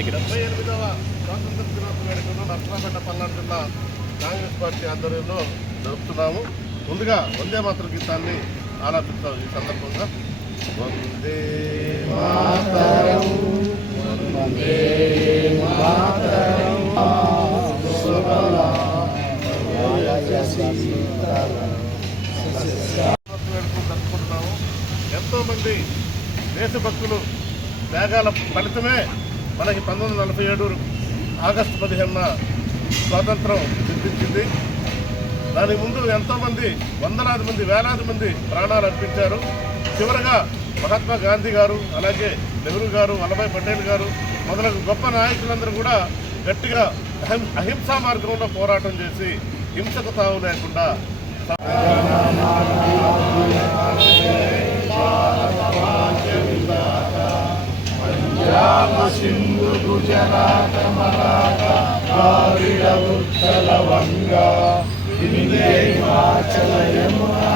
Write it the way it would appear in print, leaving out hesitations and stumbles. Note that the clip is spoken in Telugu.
78వ స్వాతంత్ర దినోత్సవ వేడుకలను నర్సరాపేట పల్నాడు జిల్లా కాంగ్రెస్ పార్టీ ఆధ్వర్యంలో జరుపుతున్నాము. ముందుగా వందే మాతరం గీతాన్ని ఆలాపిస్తాం. ఈ సందర్భంగా వందే మాతరం వందే మాతరం జరుపుకుంటున్నాము. ఎంతోమంది దేశభక్తులు త్యాగాల ఫలితమే మనకి 1947 ఆగస్టు 15న స్వాతంత్రం సిద్ధించింది. దాని ముందు ఎంతోమంది వందలాది మంది వేలాది మంది ప్రాణాలు అర్పించారు. చివరగా మహాత్మా గాంధీ గారు, అలాగే నెహ్రూ గారు, వల్లభాయ్ పటేల్ గారు మొదలగు గొప్ప నాయకులందరూ కూడా గట్టిగా అహింసా మార్గంలో పోరాటం చేసి హింసకు తావు లేకుండా సింధు గుజరాత మరాఠ ద్రావిడ ఉత్తర వంగ హిమాచల యమునా